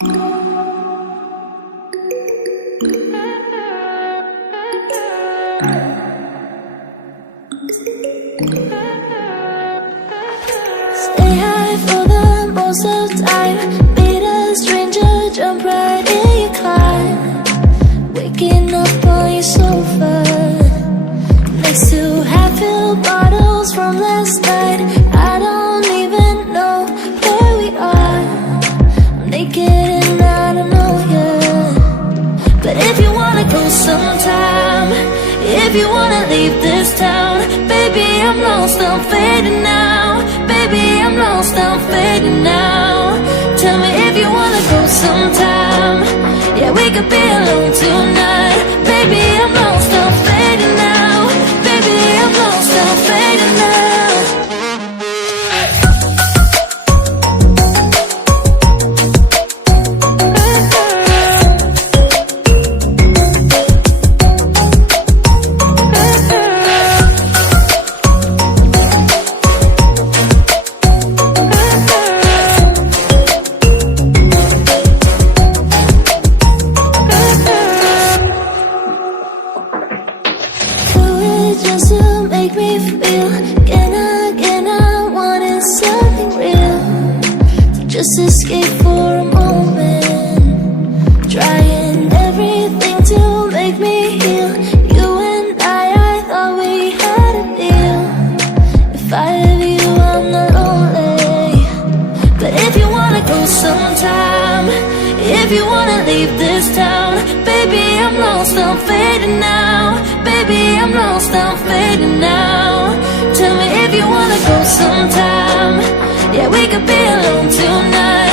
Stay high for the most of the time. Meet a stranger, jump right in your climb. Waking up on your sofa next to half-filled bottles from last night. I don't even know where we are. I'm naked and I don't know yet. But if you wanna go sometime, if you wanna leave this town, baby, I'm lost, I'm fading now. Baby, I'm lost, I'm fading now. Tell me if you wanna go sometime. Yeah, we could be alone tonight. Baby, I'm lost, I'm fading now. Baby, I'm lost, I'm fading now. Just to make me feel again I wanted something real. So just escape for a moment, trying everything to make me heal. You and I thought we had a deal. If I have you, I'm not lonely. But if you wanna go sometime, if you wanna leave this town, baby, I'm lost, I'm fading now. Baby, I'm lost, I'm fading now. Tell me if you wanna go sometime. Yeah, we could be alone tonight.